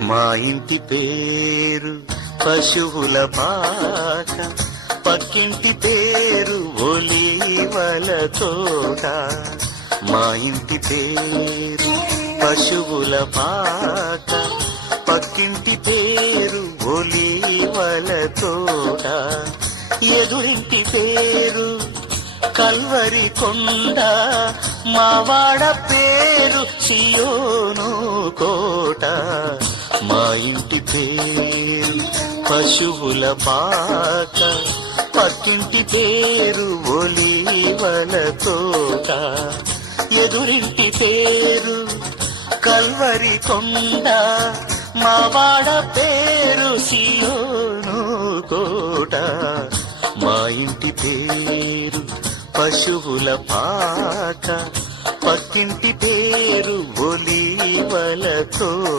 మా ఇంటి పేరు పశువుల పాక, పక్కింటి పేరు ఒలీవల తోట. మా ఇంటి పేరు పశువుల పాక, పక్కింటి పేరు ఒలీవల తోట. ఎదురింటి పేరు కల్వరి కొండ, మావాడ పేరు సియోను కోట. మా ఇంటి పేరు పశువుల పాక, పక్కింటి పేరు ఒలీవల తోట. ఎదురింటి పేరు కల్వరి కొండ, మావాడ పేరు సియోను కోట. మా ఇంటి పేరు పశువుల పాక, పక్కింటి పేరు ఒలీవల తోట.